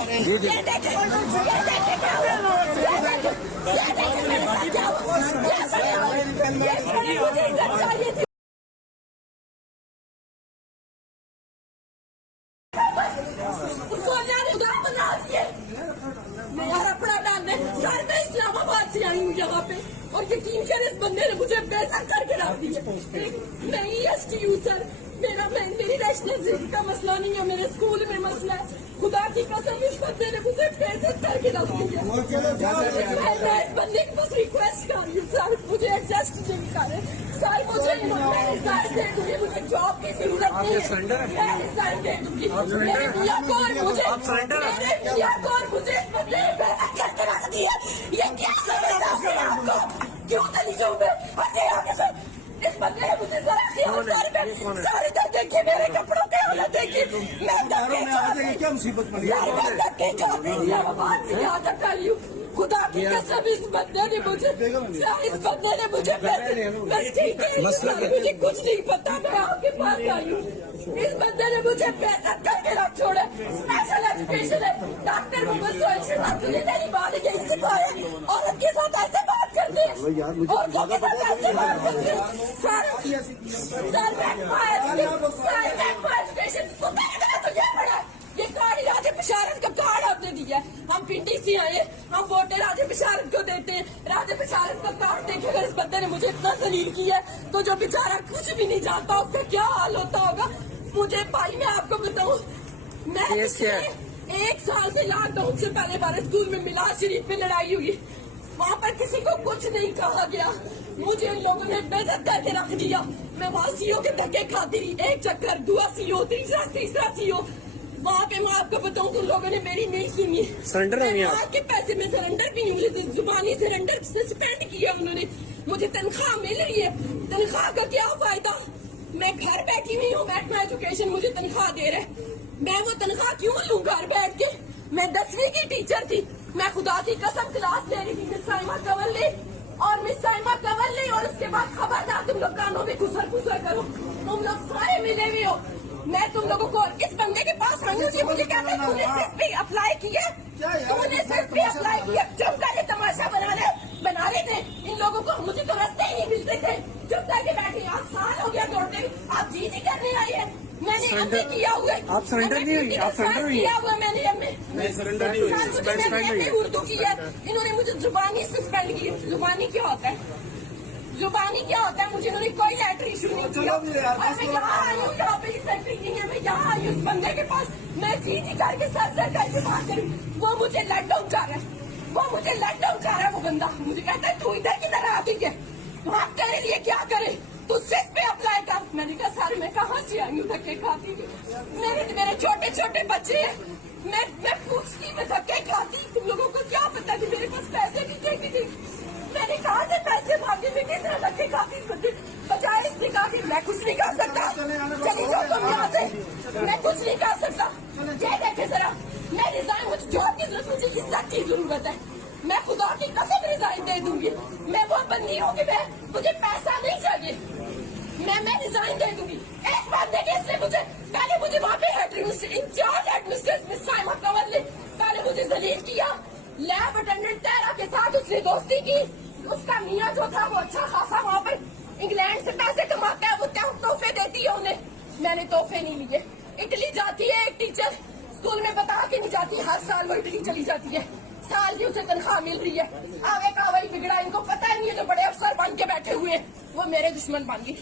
ये देखे ये देखे क्या हुआ, ये देखे मेरे साथ क्या हुआ, ये मुझे इज्जत चाहिए थी। उसको अल्लाह ने खुदा बना दिया। मैं यार अपना नाम है सर, मैं इस्लामाबाद से आई हूँ यहाँ पे, और यकीन कर इस बंदे ने मुझे बेइज्जत करके रख दिया। मैं EST हूँ सर, मेरी नेशनल का मसला नहीं है, मेरे स्कूल में मसला है। खुदा की कसम इस बंदे ने मुझे बेइज्जत करके रख दिया। मैं इस बंदे की बस रिक्वेस्ट कर रही हूँ सर, मुझे एडजस्ट नहीं करे सर, मुझे रिजाइन दे दूंगी, मुझे जॉब की जरूरत नहीं है, मैं रिजाइन दे दूंगी। मेरे मियाँ को और मुझे इस बंदे ने बेइज्जत करके रख दिया। ये क्या समझना है आपको, क्यों चली जाऊँ मैं आगे से? इस बंदे ने मुझे जरा सारे दर्द देखिए, मेरे कपड़ों के हालत देखिए, मैं क्या मुसीबत पड़ी है? खुदा की कसम इस बंदे ने मुझे मुझे कुछ नहीं पता, मैं आपके पास आई हूँ। इस बंदे ने मुझे बेइज्जत करके रख छोड़ा। स्पेशल एजुकेशन है, डॉक्टर मोहम्मद सोहेल शर्मा तुझे तेरी बात यही सिखाया, औरत के साथ ऐसे बात करते हैं, औरतों के साथ ऐसे बात करते हैं। सर एजुकेशन तो ये पड़ा, ये कार्ड राजे बिशारत का कार्ड आपने दिया है, हम पिंडी से आए, हम वोटे राजे बिशारत को देते हैं। राजे बिशारत का कार्ड देखे अगर इस बंदे ने मुझे इतना जलील किया है, तो जो बेचारा कुछ भी नहीं जानता उसका क्या हाल होता होगा। मुझे भाई मैं आपको बताऊं, मैं 1 साल से लॉकडाउन से पहले हमारे स्कूल में मिलाद शरीफ में लड़ाई हुई, वहाँ पर किसी को कुछ नहीं कहा गया, मुझे उन लोगों ने बेइज्जत करके रख दिया। मैं वहाँ CO के धक्के खाती रही, एक चक्कर, दूसरा CO, तीसरा CO। वहाँ पे मैं आपको बताऊं तो उन लोगों ने मेरी नहीं सुनी, सरेंडर नहीं के पैसे में सरेंडर भी नहीं, जुबानी सरेंडर सस्पेंड किया उन्होंने। मुझे तनख्वाह मिल रही है, तनख्वाह का क्या फायदा? मैं घर बैठी हुई हूँ, बैठना एजुकेशन मुझे तनख्वाह दे रहे, मैं वो तनख्वाह क्यों लूँ घर बैठ के? मैं 10वीं की टीचर थी, मैं खुदा की कसम क्लास ले रही थी मिस साइमा कंवल और उसके बाद खबरदार तुम लोग कानों में घुसर करो, तुम लोग सारे मिले हुए हो। मैं तुम लोगों को इस बंदे के पास आई हूँ, मुझे कहते हैं तूने SSP अप्लाई किया, तूने SSP अप्लाई किया, चुप करके तमाशा बना रहे थे इन लोगों को, मुझे तो रास्ते ही नहीं मिलते थे, चुप करके बैठे। 8 साल हो गया दौड़ते, आप जी करने आई है। मैंने MA किया हुआ है, आप सरेंडर नहीं हुई, आप सरेंडर हुई किया हुआ मैंने MA सरेंडर नहीं हुई, उर्दू किया, इन्होंने मुझे जुबानी सस्पेंड की। जुबानी क्या होता है, जुबानी क्या होता है? मुझे उन्होंने कोई लेटर इशू नहीं किया, और मैं यहाँ आई हूँ, यहाँ पे सेंट्री नहीं है, मैं यहाँ आई हूँ उस बंदे के पास, मैं जी करके सर करके बात करी, वो मुझे लेट डाउन कर रहा है, वो बंदा मुझे कहता है तू इधर किधर आती है, वहाँ तेरे लिए क्या करे, तू सिर्फ पे अप्लाई कर। मैंने कहा सर मैं कहाँ से आई हूँ धक्के खाती, मेरे छोटे बच्चे हैं, मैं पूछती, मैं धक्के खाती, तुम लोगों को क्या पता कि मेरे पास पैसे की कमी थी, मैंने कहा से पैसे मांगे, मैं किस तरह धक्के खाती, बजाय इसने कहा कि मैं कुछ नहीं कर सकता, चली जाओ तुम यहाँ से, मैं कुछ नहीं कर सकता। ये देखे जरा, मैं रिजाइन, मुझे जॉब की जरूरत, मुझे इज्जत की जरूरत है, मैं खुदा की कसम रिजाइन दे दूंगी, मैं वो बंदी हूँ कि मुझे पैसा नहीं चाहिए, मैं रिजाइन दे दूंगी। एक बंदे के इसने मुझे वहाँ पे incharge headmistress miss Saima Kanwal ने पहले मुझे जलील किया, लैब अटेंडेंट तेरा के साथ उसने दोस्ती की, उसका मियाँ जो था वो अच्छा खासा वहाँ पे इंग्लैंड से पैसे कमाता है, वो तोहफे देती है उन्हें, मैंने तोहफे नहीं लिए। इटली जाती है एक टीचर, स्कूल में बता के नहीं जाती, हर साल वो इटली चली जाती है, साल की उसे तनख्वाह मिल रही है, आगे का वही बिगड़ा, इनको पता नहीं है, जो बड़े अफसर बन के बैठे हुए हैं वो मेरे दुश्मन बन गए।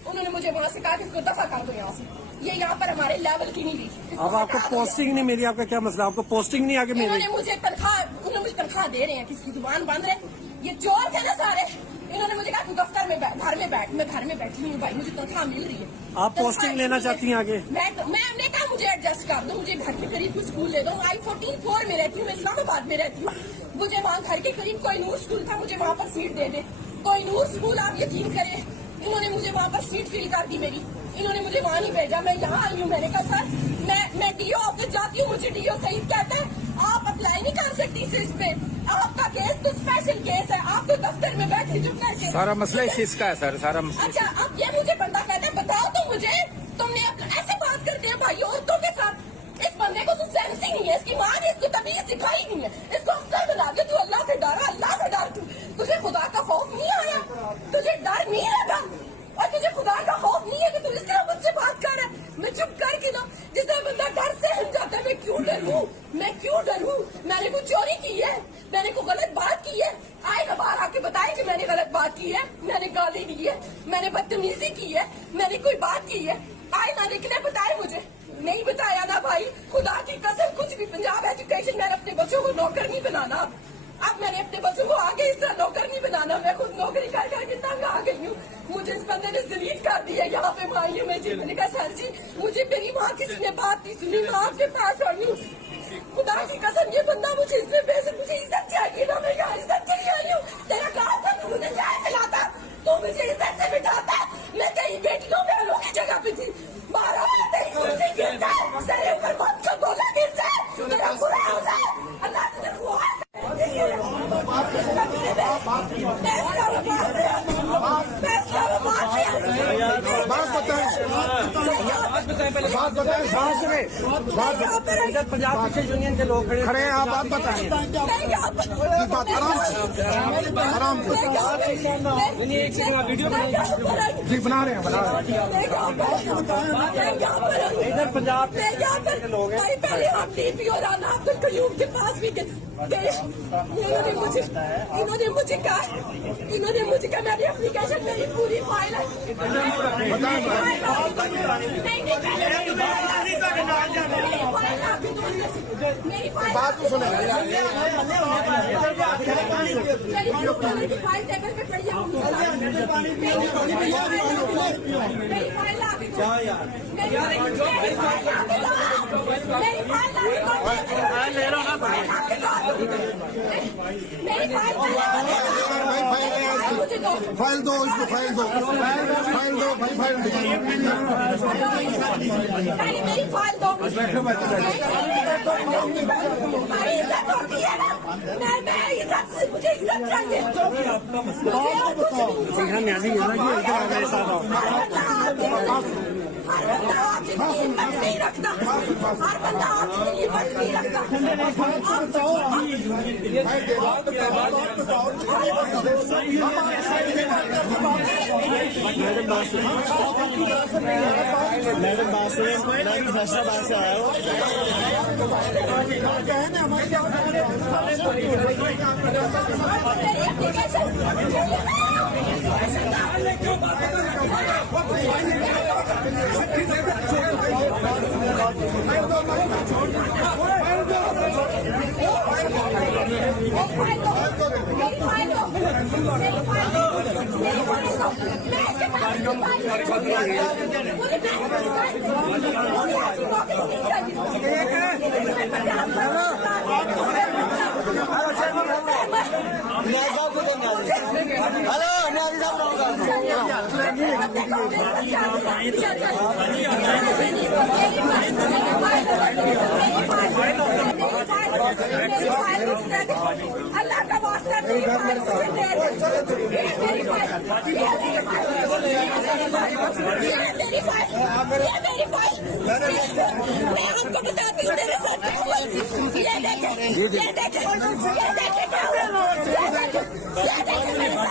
उन्होंने मुझे वहाँ से कहा कि इसको दफा कर दो यहाँ से, ये यहाँ पर हमारे लेवल की नहीं दी। अब आपको पोस्टिंग नहीं मिली, आपका क्या मसला, आपको पोस्टिंग नहीं आगे मिली? उन्होंने मुझे तनख्वाह दे रहे हैं, किसकी जुबान बंद रहे, ये चोर थे ना सारे, इन्होंने मुझे कहा दफ्तर में घर में बैठ, मैं घर में बैठी हूँ भाई, मुझे तनख्वाह मिल रही है। आप पोस्टिंग लेना चाहती हैं आगे? मैंने कहा मुझे एडजस्ट कर दो, मुझे घर के करीब कुछ स्कूल ले दो, I-14 में रहती हूँ, मैं इस्लामाबाद में रहती हूँ, मुझे वहाँ घर के करीब कोई नूर स्कूल था, मुझे वहाँ पर सीट दे दे, कोई नूर स्कूल, आप यकीन करें इन्होंने मुझे वहाँ पर सीट फिल कर दी मेरी, इन्होंने मुझे वहाँ नहीं भेजा, मैं यहाँ आई हूँ। मैंने कहा सर मैं DO ऑफिस जाती हूँ, मुझे DO सही कहता है आप अप्लाई नहीं कर सकती इस पे, आपका केस तो स्पेशल केस है, आप तो दफ्तर में बैठे चुप करके, सारा मसला इस चीज का है सर, सारा मसला। अच्छा अब ये मुझे बंदा कहता है बताओ तो मुझे, तुमने ऐसे बात करते हैं भाई औरतों के साथ, इस बंदे को तो सेंस ही नहीं है, इसकी माँ ने इसको मालिक ने बताया मुझे, नहीं बताया ना भाई, खुदा की कसम कुछ भी। पंजाब एजुकेशन, मैंने अपने बच्चों को नौकर नहीं बनाना। अब मैंने अपने बच्चों को आगे इस तरह नौकर नहीं बनाना। मैं खुद नौकरी कर करके तंग आ गई हूँ। मुझे इस बंदे ने जलील कर दिया यहाँ पे माइयों में जी। मैंने कहा सर जी, मुझे मेरी माँ किसी ने बात नहीं सुनी, मैं आपके पास आई हूँ। खुदा की कसम ये बंदा मुझे इसमें पैसे, मुझे इज्जत चाहिए ना, मैं यहाँ इज्जत के लिए आई हूँ। तेरा कहा था तू मुझे चाय पिलाता, तू मुझे इज्जत से बिठाता। मैं कहीं बेटियों बहनों की जगह पे थी, 12 तेरी कुर्सी गिर जाए, तेरे ऊपर मत का गोला गिर जाए, तेरा बुरा हो जाए, अल्लाह तुझे खुआ। इधर पंजाब किसान यूनियन के लोग खड़े हैं, आप बात बताएं। आराम से जी बना रहे हैं इधर पंजाब के लोग हैं। पहले हम डीपी और राना अब्दुल कयूम के पास भी गए। इन्होंने मुझे कहा मेरी एप्लीकेशन, मेरी पूरी फाइल है। बात तो सुने मेरी फाइल टेबल पे पड़ी है। मेरी फाइल ला के दो। मेरी फाइल फाइल दो, इसको फाइल दो, फाइल दो भाई, फाइल मेरी फाइल दो। हमारी इज्जत होती है ना, मैं इज्जत से, मुझे इज्जत चाहिए। मुझे और कुछ हर बंदा आपकी हिम्मत नहीं रखता, हर बंदा आपकी हिम्मत नहीं रखता। मैडम बात सुने, मैं फैसलाबाद से आया हूँ। हेलो, न्याजी अल्लाह का वास्ता मेरी फाइल मैं आपको बताती हूँ मेरे साथ ये देखे मेरे साथ